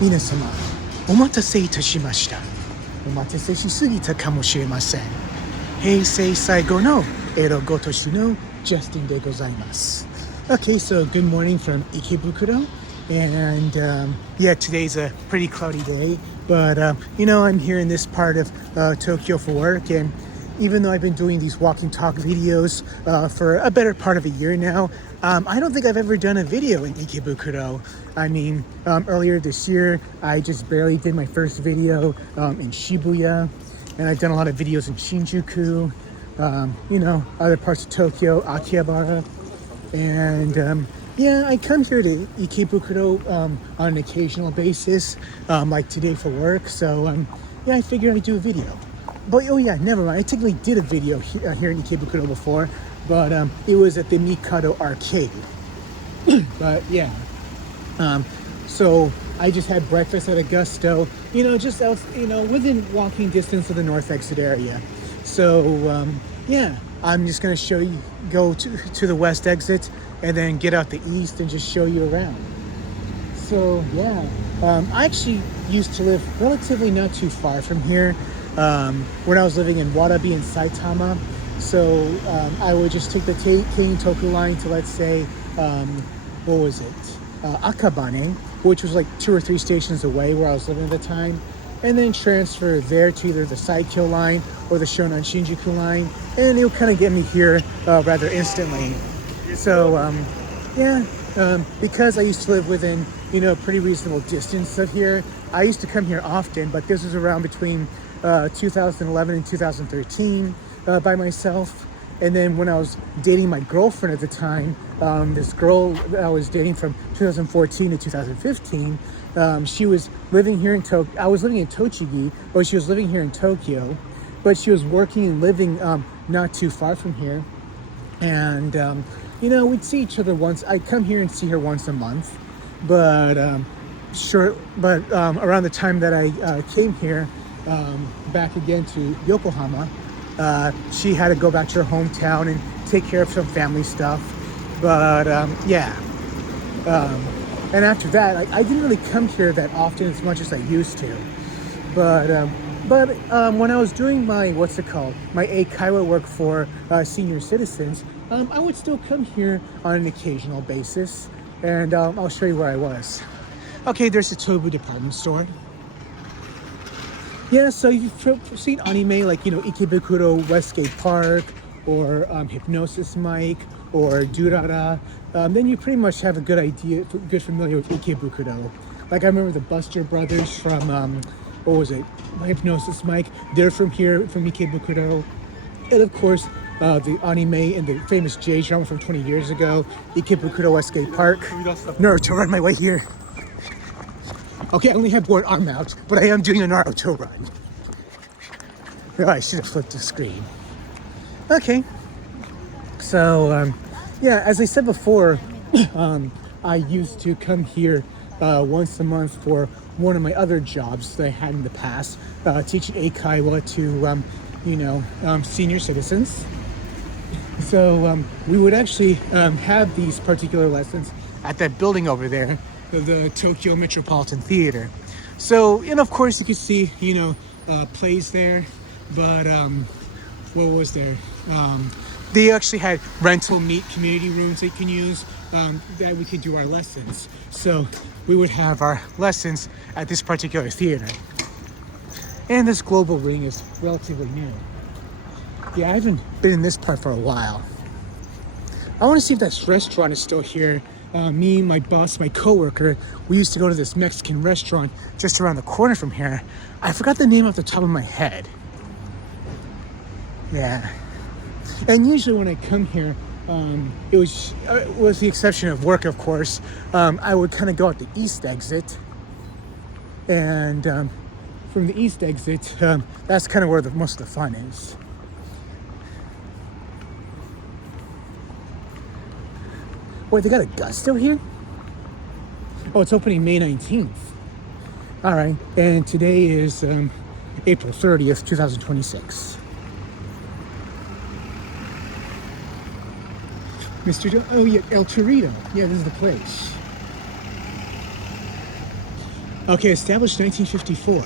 皆様、お待たせいたしました。お待たせしすぎたかもしれません。平成最後のエロごとしの Justin でございます。Okay, so good morning from Ikebukuro. And yeah, today's a pretty cloudy day. But, I'm here in this part of Tokyo for work. And even though I've been doing these walking talk videos for a better part of a year now, I don't think I've ever done a video in Ikebukuro. I mean, earlier this year, I just barely did my first video in Shibuya. And I've done a lot of videos in Shinjuku, other parts of Tokyo, Akihabara. And yeah, I come here to Ikebukuro on an occasional basis, like today for work. So yeah, I figured I'd do a video. But oh yeah, never mind. I technically did a video here in Ikebukuro before, but it was at the Mikado arcade. But yeah, so I just had breakfast at Augusto, just out, within walking distance of the north exit area. So yeah, I'm just gonna show you, go to the west exit and then get out the east and just show you around. So yeah, I actually used to live relatively not too far from here when I was living in Warabi and Saitama. So I would just take the Keinen-toku line to, let's say, Akabane, which was like 2 or 3 stations away where I was living at the time, and then transfer there to either the Saikyo line or the Shonan Shinjuku line, and it'll kind of get me here rather instantly. So because I used to live within pretty reasonable distance of here, I used to come here often, but this was around between 2011 and 2013 by myself. And then when I was dating my girlfriend at the time, this girl that I was dating from 2014 to 2015, she was living here in Tokyo. I was living in Tochigi, but she was living here in Tokyo. But she was working and living not too far from here. And, we'd see each other once. I'd come here and see her once a month. But around the time that I came here, back again to Yokohama, she had to go back to her hometown and take care of some family stuff. But and after that, I didn't really come here that often as much as I used to. But when I was doing my my eikaiwa work for senior citizens, I would still come here on an occasional basis, and I'll show you where I was. Okay, there's the Tobu department store. Yeah, so you've seen anime like, Ikebukuro Westgate Park, or Hypnosis Mike, or Durara. Then you pretty much have a good familiar with Ikebukuro. Like I remember the Buster Brothers from, Hypnosis Mike. They're from here, from Ikebukuro. And of course, the anime and the famous J drama from 20 years ago, Ikebukuro Westgate Park. Naruto, run my way here. Okay, I only have one arm out, but I am doing a Naruto run. Oh, I should have flipped the screen. Okay. So, yeah, as I said before, I used to come here once a month for one of my other jobs that I had in the past, teaching eikaiwa to, senior citizens. So we would actually have these particular lessons at that building over there, the Tokyo Metropolitan Theater. So, and of course you could see, plays there, but what was there? They actually had rental meet community rooms that you can use that we could do our lessons. So we would have our lessons at this particular theater. And this global ring is relatively new. Yeah, I haven't been in this part for a while. I want to see if that restaurant is still here. Me, my boss, my coworker, we used to go to this Mexican restaurant just around the corner from here. I forgot the name off the top of my head. Yeah. And usually when I come here, it was with the exception of work, of course, I would kind of go out the east exit. And from the east exit, that's kind of where most of the fun is. Wait, they got a Gusto here? Oh, it's opening May 19th. All right, and today is April 30th, 2026. Oh yeah, El Torito. Yeah, this is the place. Okay, established 1954.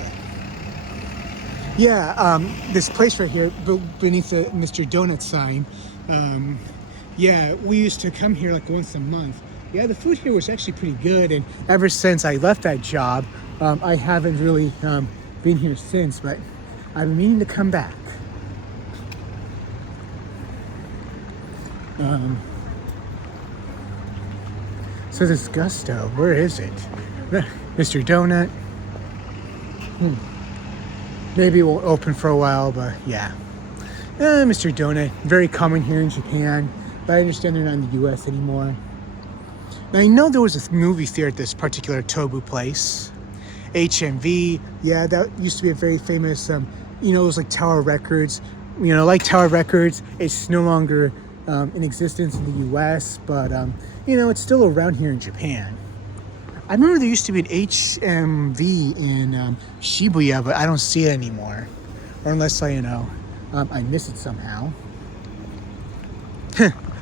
Yeah, this place right here, beneath the Mr. Donut sign. Um, yeah, we used to come here like once a month. Yeah, the food here was actually pretty good, and ever since I left that job, I haven't really been here since, but I've been meaning to come back. So this Gusto, where is it? Mr. Donut. Maybe it won't open for a while, but yeah. Mr. Donut, very common here in Japan, but I understand they're not in the US anymore. Now, I know there was a movie theater at this particular Tobu place. HMV, yeah, that used to be a very famous, it was like Tower Records. Like Tower Records, it's no longer in existence in the US, but, it's still around here in Japan. I remember there used to be an HMV in Shibuya, but I don't see it anymore. Or unless I miss it somehow.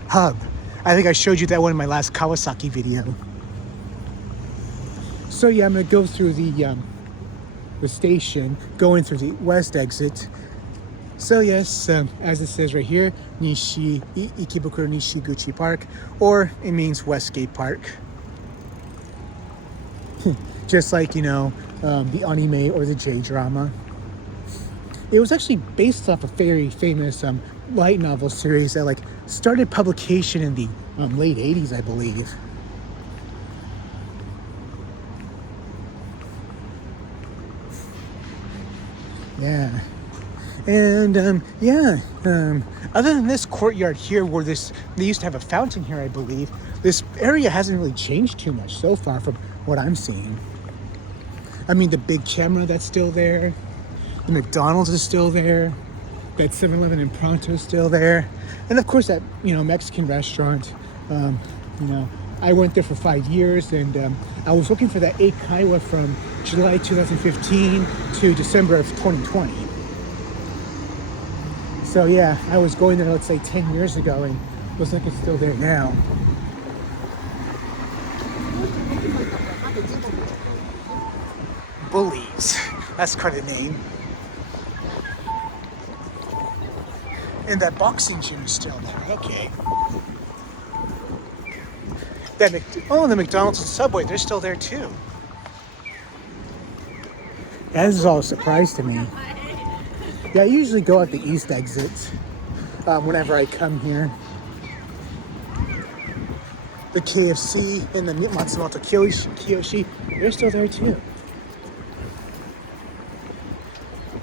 Hub. I think I showed you that one in my last Kawasaki video. So yeah, I'm gonna go through the station, going through the west exit. So yes, as it says right here, Ikebukuro Nishiguchi Park, or it means Westgate Park. Just like, the anime or the J-drama. It was actually based off a very famous light novel series that started publication in the late 80s, I believe. Yeah. And other than this courtyard here where they used to have a fountain here, I believe, this area hasn't really changed too much so far from what I'm seeing. I mean, the big camera that's still there, the McDonald's is still there, that 7-Eleven and Pronto is still there, and of course that Mexican restaurant. I went there for 5 years, and I was looking for that Eikaiwa from July 2015 to December of 2020. So yeah, I was going there, let's say 10 years ago, and looks like it's still there now. Bullies, that's quite a name. And that boxing gym is still there, okay. The McDonald's and Subway, they're still there too. Yeah, this is all a surprise to me. Yeah, I usually go out the east exit whenever I come here. The KFC and the Matsumoto Kiyoshi, they're still there too.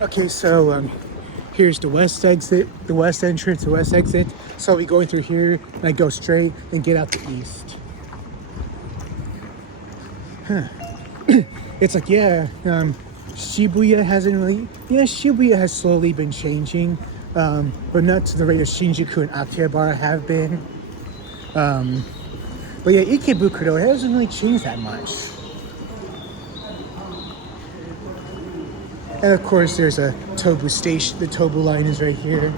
Okay, so here's the west exit, the west entrance, the west exit. So I'll be going through here, and I go straight and get out the east. It's like, Shibuya Shibuya has slowly been changing, but not to the rate of Shinjuku and Akihabara have been. But yeah, Ikebukuro hasn't really changed that much. And of course, there's a Tobu station. The Tobu line is right here.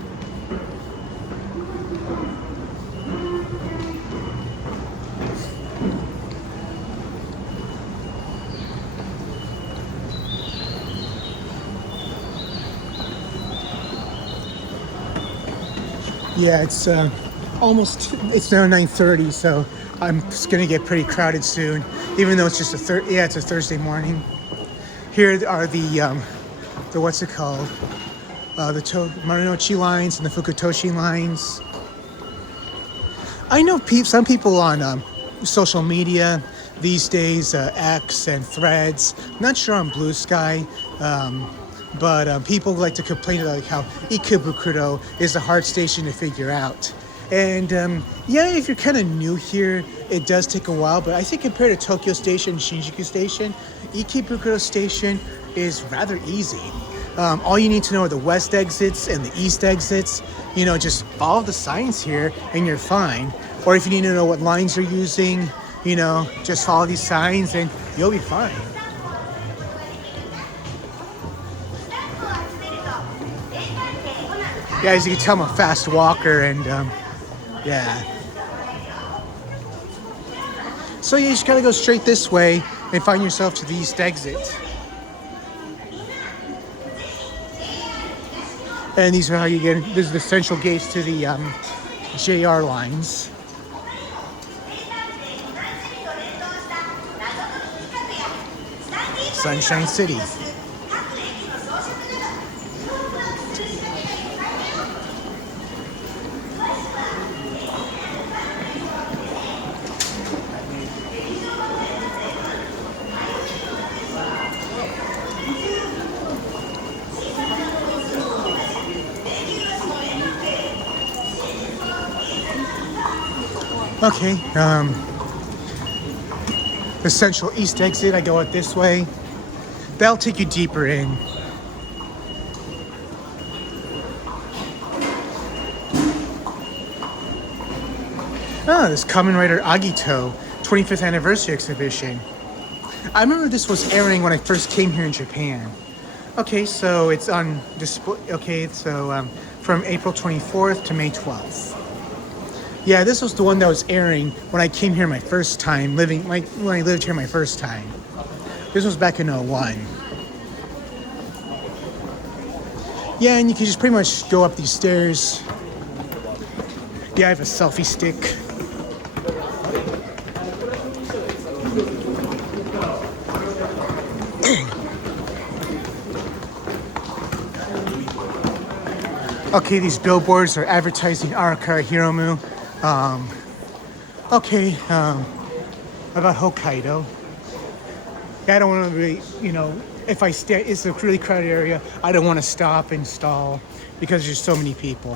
Yeah, it's it's now 9:30, so I'm just gonna get pretty crowded soon, even though it's just it's a Thursday morning. Here are the what's it called? The Marunouchi lines and the Fukutoshi lines. I know some people on social media these days, X and Threads. Not sure on Blue Sky. But people like to complain about how Ikebukuro is a hard station to figure out. And if you're kind of new here, it does take a while. But I think compared to Tokyo Station and Shinjuku Station, Ikebukuro Station is rather easy. All you need to know are the west exits and the east exits. Just follow the signs here and you're fine. Or if you need to know what lines you're using, just follow these signs and you'll be fine. Yeah, as you can tell, I'm a fast walker, and So you just gotta go straight this way, and find yourself to the east exit. And these are how you get, this is the central gates to the JR lines. Sunshine City. Okay, the central east exit, I go out this way. That'll take you deeper in. Oh, this Kamen Rider Agito 25th anniversary exhibition. I remember this was airing when I first came here in Japan. Okay, so it's on display. Okay, so from April 24th to May 12th. Yeah, this was the one that was airing when I came here my first time, when I lived here my first time. This was back in 01. Yeah, and you can just pretty much go up these stairs. Yeah, I have a selfie stick. Okay, these billboards are advertising Arakara Hiromu. About Hokkaido. I don't want to be, if I stay, it's a really crowded area. I don't want to stop and stall because there's so many people.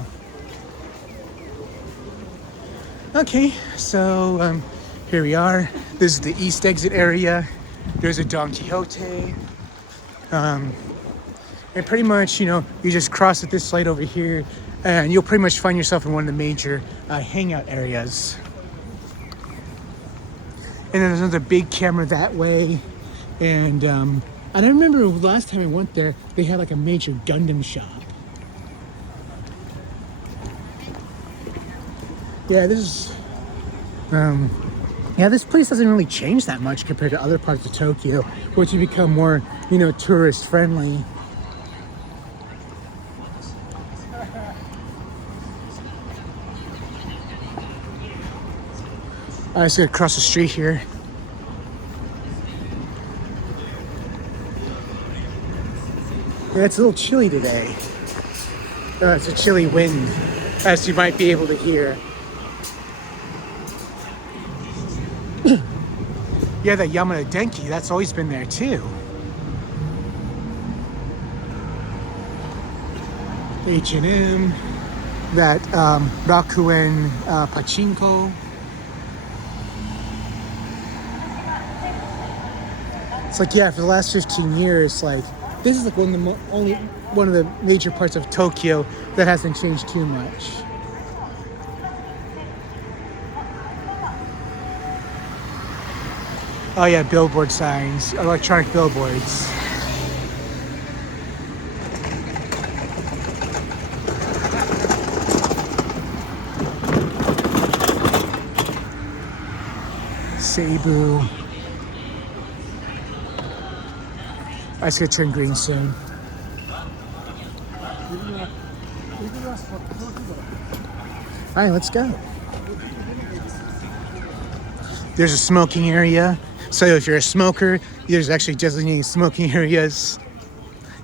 Okay, so here we are. This is the east exit area. There's a Don Quixote. And pretty much, you just cross at this light over here, and you'll pretty much find yourself in one of the major hangout areas. And then there's another big camera that way. And I remember last time I went there, they had like a major Gundam shop. Yeah, this place doesn't really change that much compared to other parts of Tokyo, which have become more, tourist friendly. I just gotta cross the street here. Yeah, it's a little chilly today. It's a chilly wind, as you might be able to hear. Yeah, that Yamada Denki, that's always been there too. H&M, that Rakuen Pachinko. It's like, yeah, for the last 15 years, like, this is like one of the major parts of Tokyo that hasn't changed too much. Oh yeah, billboard signs, electronic billboards. Cebu. It's gonna turn green soon. All right, let's go. There's a smoking area. So if you're a smoker, there's actually designated smoking areas.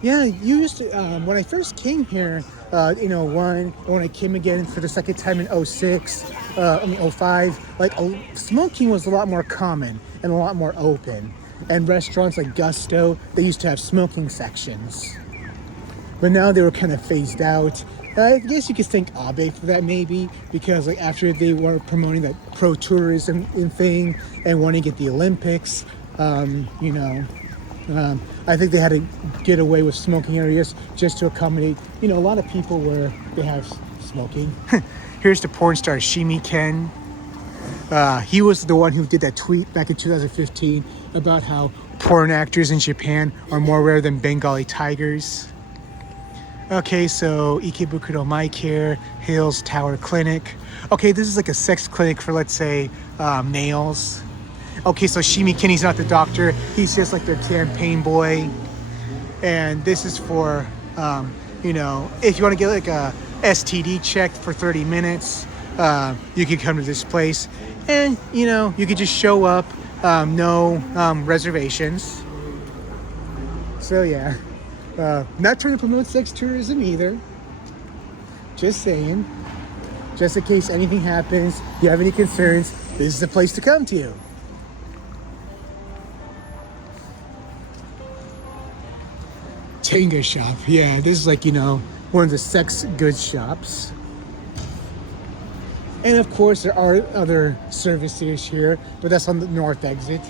Yeah, you used to, when I first came here in 01, and when I came again for the second time in 06, 05, like smoking was a lot more common and a lot more open. And restaurants like Gusto, they used to have smoking sections. But now they were kind of phased out. I guess you could thank Abe for that maybe, because like after they were promoting that pro-tourism thing and wanting to get the Olympics, I think they had to get away with smoking areas just to accommodate, a lot of people where they have smoking. Here's the porn star Shimi Ken. He was the one who did that tweet back in 2015 about how porn actors in Japan are more rare than Bengali tigers. Okay, so Ikebukuro My Care, Hills Tower Clinic. Okay, this is like a sex clinic for, let's say, males. Okay, so Shimi Kenny's not the doctor. He's just like their campaign boy. And this is for, you know, if you want to get like a STD checked for 30 minutes, you could come to this place. And, you know, you could just show up, no reservations. So, yeah. Not trying to promote sex tourism either. Just saying. Just in case anything happens, you have any concerns, this is the place to come to. Tenga shop. Yeah, this is like, you know, one of the sex goods shops. And of course, there are other services here, but that's on the north exit.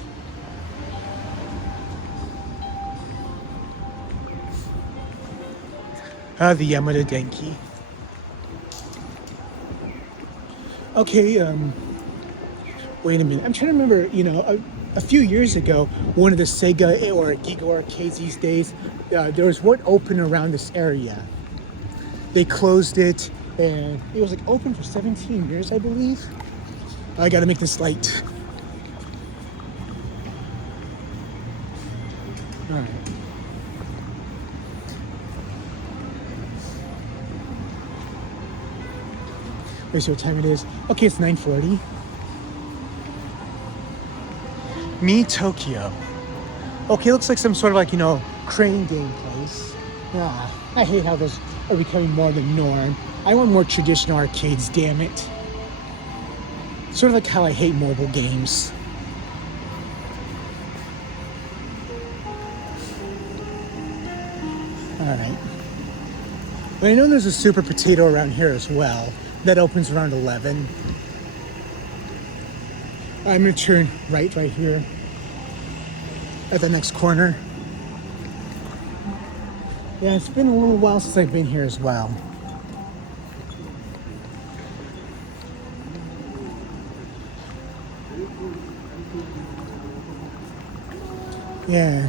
The Yamada Denki. Okay, wait a minute. I'm trying to remember, you know, a few years ago, one of the Sega or Giga arcades these days, there was one open around this area. They closed it, and it was like open for 17 years, I believe. I gotta make this light. All right. Let's see what time it is. Okay, it's 9:40. Me Tokyo. Okay, looks like some sort of like, you know, crane game place. I hate how those are becoming more the norm. I want more traditional arcades, damn it. Sort of like how I hate mobile games. Alright. But I know there's a Super Potato around here as well. That opens around 11. I'm gonna turn right here at the next corner. Yeah, it's been a little while since I've been here as well. Yeah.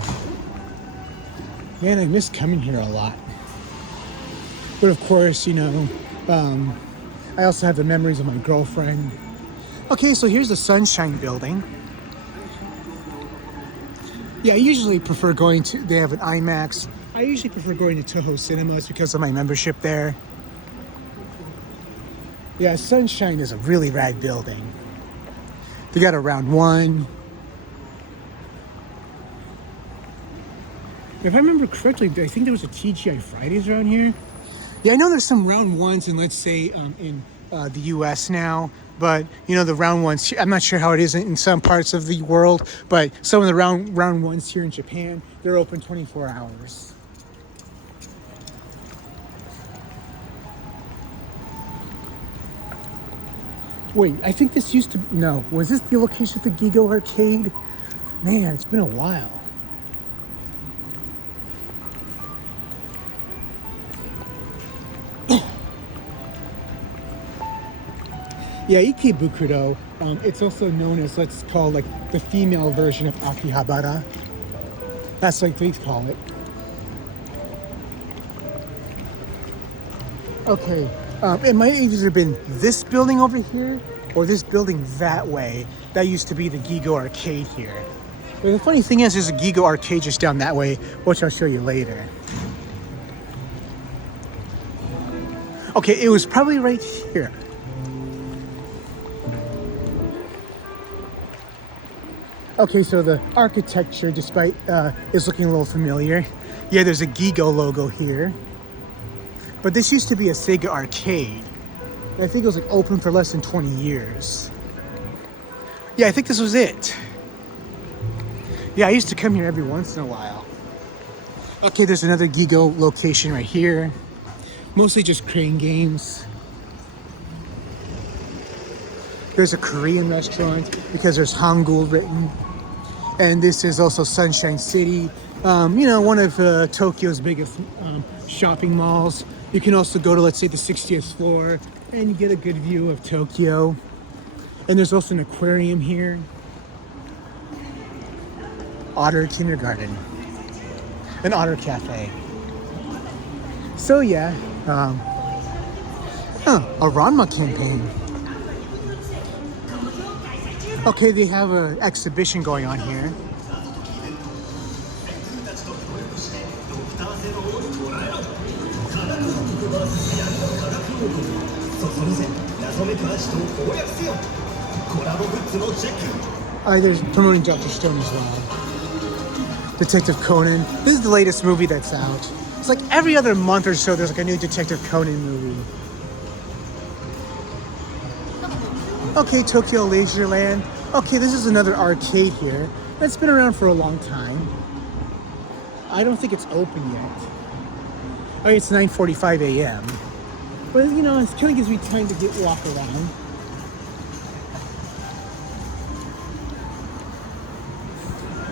Man, I miss coming here a lot. But of course, you know, I also have the memories of my girlfriend. Okay, so here's the Sunshine Building. Yeah, I usually prefer going to, they have an IMAX. I usually prefer going to Toho Cinemas because of my membership there. Yeah, Sunshine is a really rad building. They got a round one. If I remember correctly, I think there was a TGI Fridays around here. Yeah, I know there's some round ones in, let's say, in the US now, but you know, the round ones, I'm not sure how it is in some parts of the world, but some of the round ones here in Japan, they're open 24 hours. Wait, I think this used to, no, was this the location of the Gigo arcade? Man, it's been a while. Yeah, Ikebukuro, it's also known as, let's call like the female version of Akihabara. That's like they call it. Okay, it might either have been this building over here or this building that way. That used to be the Gigo arcade here. But the funny thing is, there's a Gigo arcade just down that way, which I'll show you later. Okay, it was probably right here. Okay, so the architecture, despite, is looking a little familiar. Yeah, there's a Gigo logo here. But this used to be a Sega arcade. And I think it was like open for less than 20 years. Yeah, I think this was it. Yeah, I used to come here every once in a while. Okay, there's another Gigo location right here. Mostly just crane games. There's a Korean restaurant because there's Hangul written. And this is also Sunshine City, you know, one of Tokyo's biggest shopping malls. You can also go to, let's say, the 60th floor and you get a good view of Tokyo. And there's also an aquarium here. Otter Kindergarten. An otter cafe. So yeah, a Ranma campaign. Okay, they have an exhibition going on here. There's promoting Dr. Stone as well. Detective Conan. This is the latest movie that's out. It's like every other month or so there's like a new Detective Conan movie. Okay, Tokyo Laserland. Okay, this is another arcade here. That's been around for a long time. I don't think it's open yet. Okay, it's 9:45 a.m. But you know, it kind of gives me time to walk around.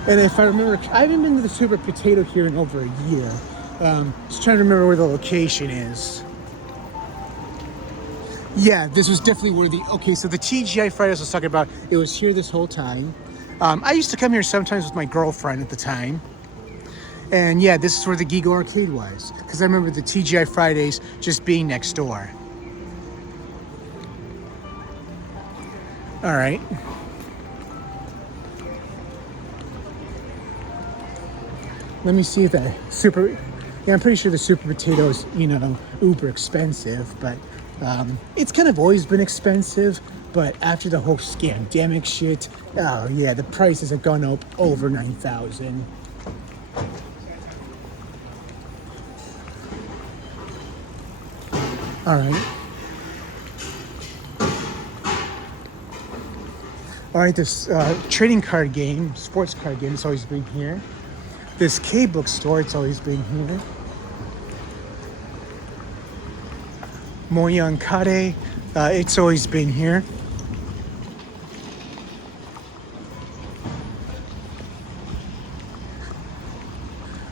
And if I remember, I haven't been to the Super Potato here in over a year. Just trying to remember where the location is. Yeah, this was definitely where okay, so the TGI Fridays I was talking about, it was here this whole time. I used to come here sometimes with my girlfriend at the time. And yeah, this is where the Gigo Arcade was. Because I remember the TGI Fridays just being next door. All right. Let me see if that yeah, I'm pretty sure the Super Potato is, you know, uber expensive, but it's kind of always been expensive. But after the whole scandemic shit, oh yeah, the prices have gone up over 9,000. All right. All right, this trading card game, sports card game, it's always been here. This K-book store, it's always been here. Moyan Kare, it's always been here.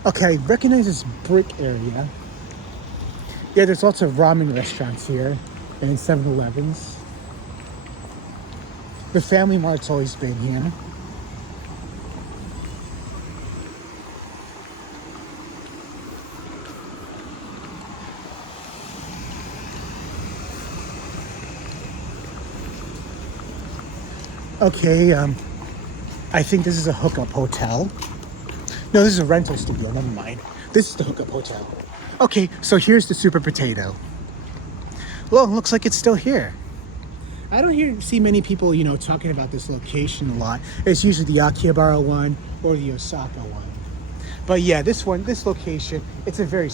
Okay, I recognize this brick area. Yeah, there's lots of ramen restaurants here and 7-Elevens. The Family Mart's always been here. Okay, I think this is a hookup hotel. No, this is a rental studio, never mind. This is the hookup hotel. Okay, so here's the Super Potato. Well, it looks like it's still here. I don't see many people, you know, talking about this location a lot. It's usually the Akihabara one or the Osaka one. But yeah, this location, it's a very,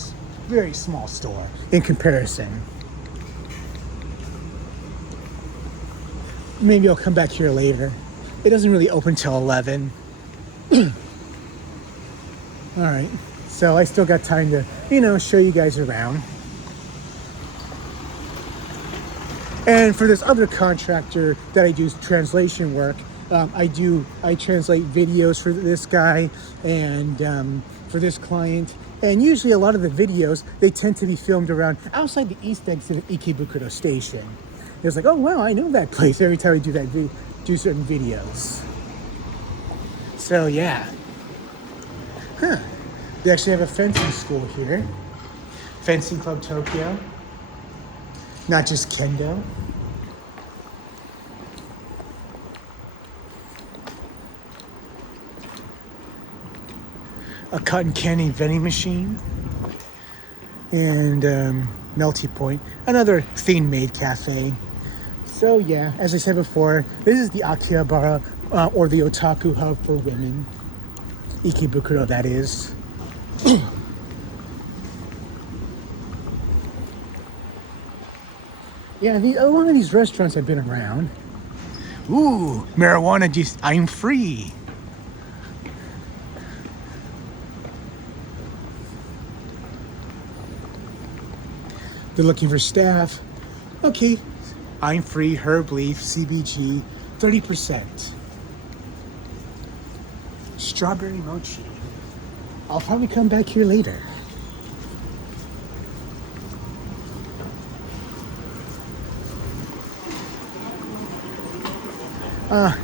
very small store in comparison. Maybe I'll come back here later. It doesn't really open till 11. All right, so I still got time to, you know, show you guys around. And for this other contractor that I do translation work, I translate videos for this guy and for this client. And usually a lot of the videos, they tend to be filmed around outside the east exit of Ikebukuro station. It's like, oh wow, I know that place every time I do certain videos. So yeah. Huh. They actually have a fencing school here. Fencing Club Tokyo. Not just kendo. A cotton candy vending machine. And Melty Point. Another theme-made cafe. So yeah, as I said before, this is the Akihabara or the Otaku Hub for women. Ikebukuro, that is. Yeah, a lot of these restaurants have been around. Ooh, marijuana juice, I'm free. They're looking for staff. Okay, I'm free, herb leaf, CBG, 30%. Strawberry mochi. I'll probably come back here later.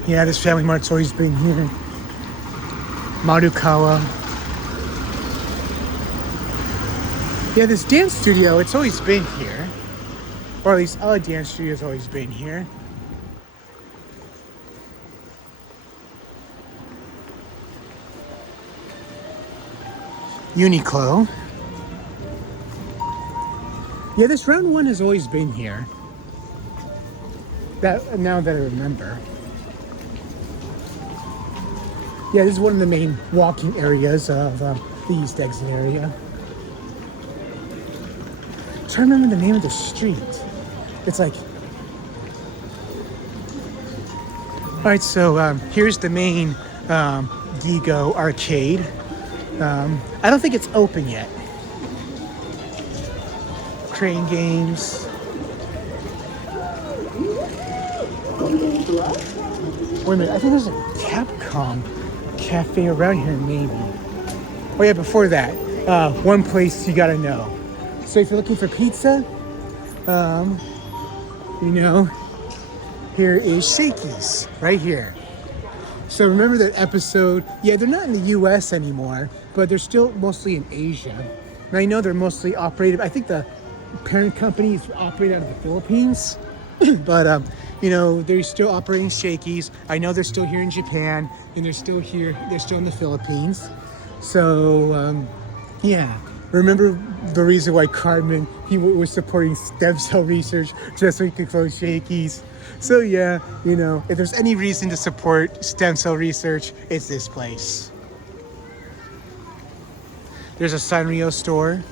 Yeah, this Family Mart's always been here. Marukawa. Yeah, this dance studio, it's always been here. Or at least our dance studio's always been here. Uniqlo. Yeah, this round one has always been here. Now that I remember. Yeah, this is one of the main walking areas of the East Exit area. I'm trying to remember the name of the street. It's like... Alright, so here's the main Gigo arcade. I don't think it's open yet. Crane games. Wait a minute, I think there's a Capcom cafe around here, maybe. Oh yeah, before that, one place you gotta know. So if you're looking for pizza, you know, here is Shakey's, right here. So remember that episode? Yeah, they're not in the US anymore, but they're still mostly in Asia. And I know they're mostly operated, I think the parent company is operated out of the Philippines. But, you know, they're still operating Shakey's. I know they're still here in Japan, and they're still here, they're still in the Philippines. So, yeah. Remember the reason why Cartman, he was supporting stem cell research just so he could close Shakey's. So yeah, you know, if there's any reason to support stem cell research, it's this place. There's a Sanrio store.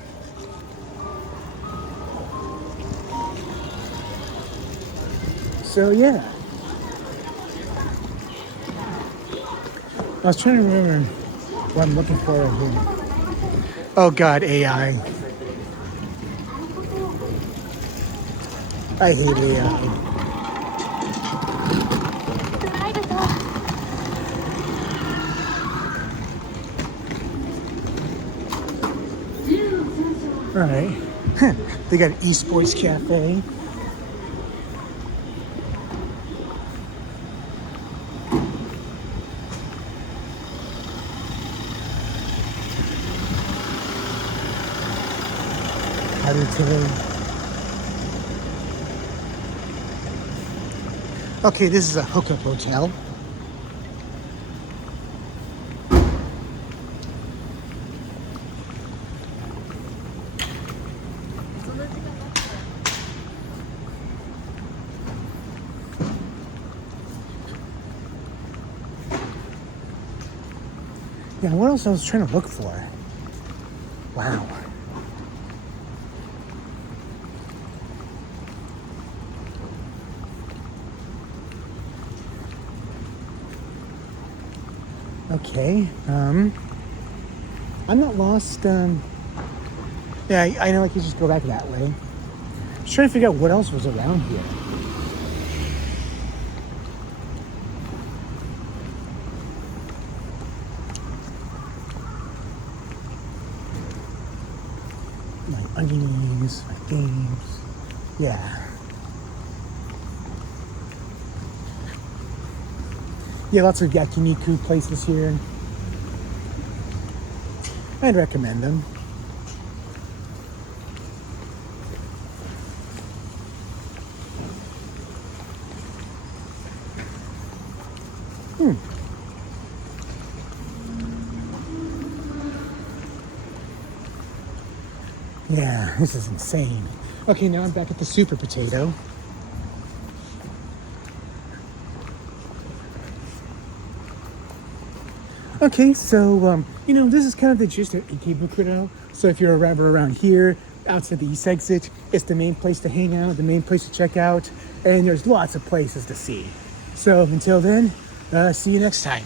So yeah. I was trying to remember what I'm looking for right here. Oh God, AI. I hate AI. All right. They got an esports cafe. Okay, this is a hookup hotel. Yeah, what else I was trying to look for? Wow. Okay, I'm not lost. Yeah, I know I can just go back that way. I was trying to figure out what else was around here. My undies, my games. Yeah. Yeah, lots of yakiniku places here. I'd recommend them. Yeah, this is insane. Okay, now I'm back at the Super Potato. Okay, so, you know, this is kind of the gist of Ikebukuro. So if you're around here, outside the East Exit, it's the main place to hang out, the main place to check out, and there's lots of places to see. So until then, see you next time.